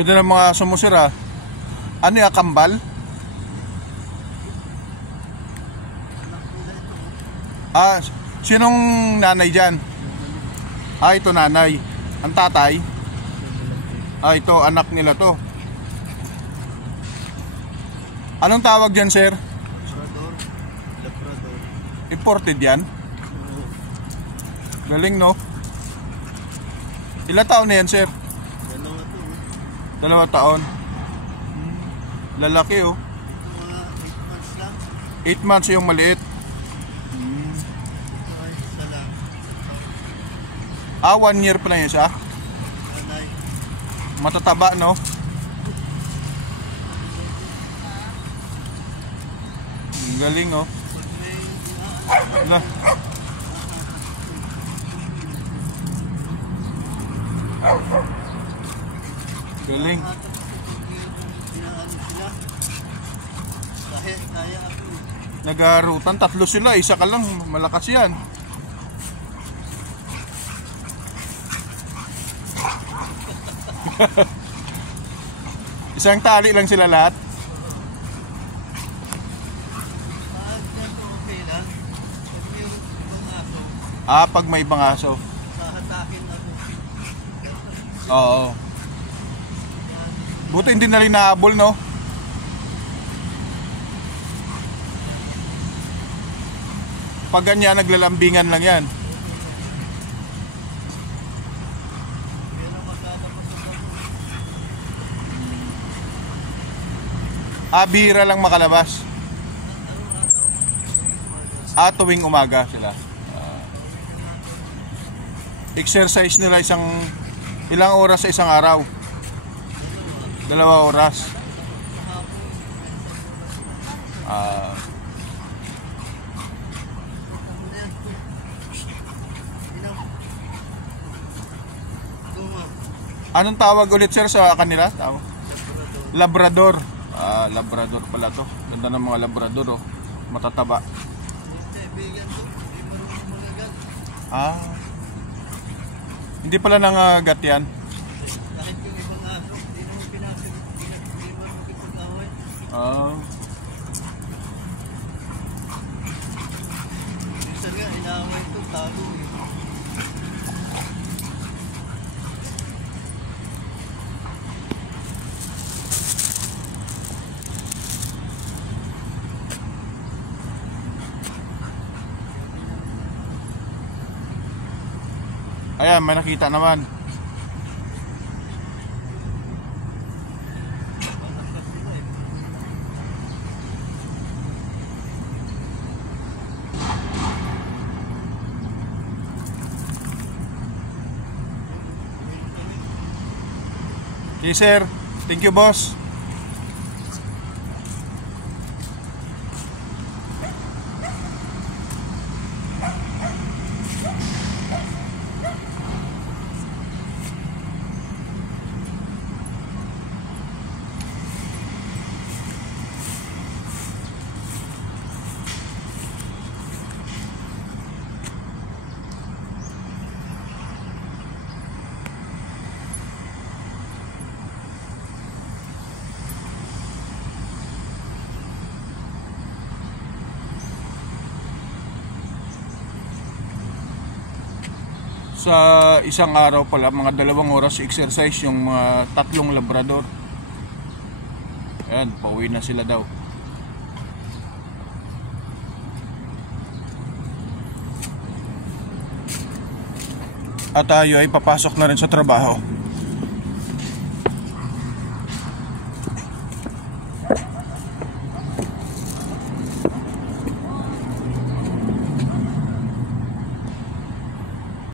Ganda ng mga sumusira. Ano yung kambal? Sinong nanay dyan? Ito nanay. Ang tatay? Ito anak nila to. Anong tawag dyan, sir? Labrador. Imported yan? Galing, no? Ilang taon na yan, sir? 2 taon. Lalaki, oh. 8 months lang. 8 months yung maliit. Isa lang. 1 year pa na yun siya. Anay. Matataba, no? Galing, oh. Wala. Galing. Nagarutan, 3 sila, isa ka lang, malakas yan. Isang tali lang sila lahat. Pag may ibang aso. Sahatakin ako. Oo. Buti hindi na rin nahabol, no? Pag ganyan, naglalambingan lang yan. Bihira lang makalabas. Tuwing umaga sila. Exercise nila ilang oras sa isang araw? 2 oras. Anong tawag ulit, sir, sa kanila? Labrador. Labrador pala to. Ganda ng mga labrador, oh. Matataba. Hindi pala nangagat yan. Kahit yung ibang aso, hindi naman pinapag-away. Minsan nga, inaaway ito, talo eh. Ayan, may nakita naman. Okay, sir. Thank you, boss. Sa isang araw pala, mga 2 oras exercise yung mga 3 labrador. Ayan, pauwi na sila daw. At tayo ay papasok na rin sa trabaho.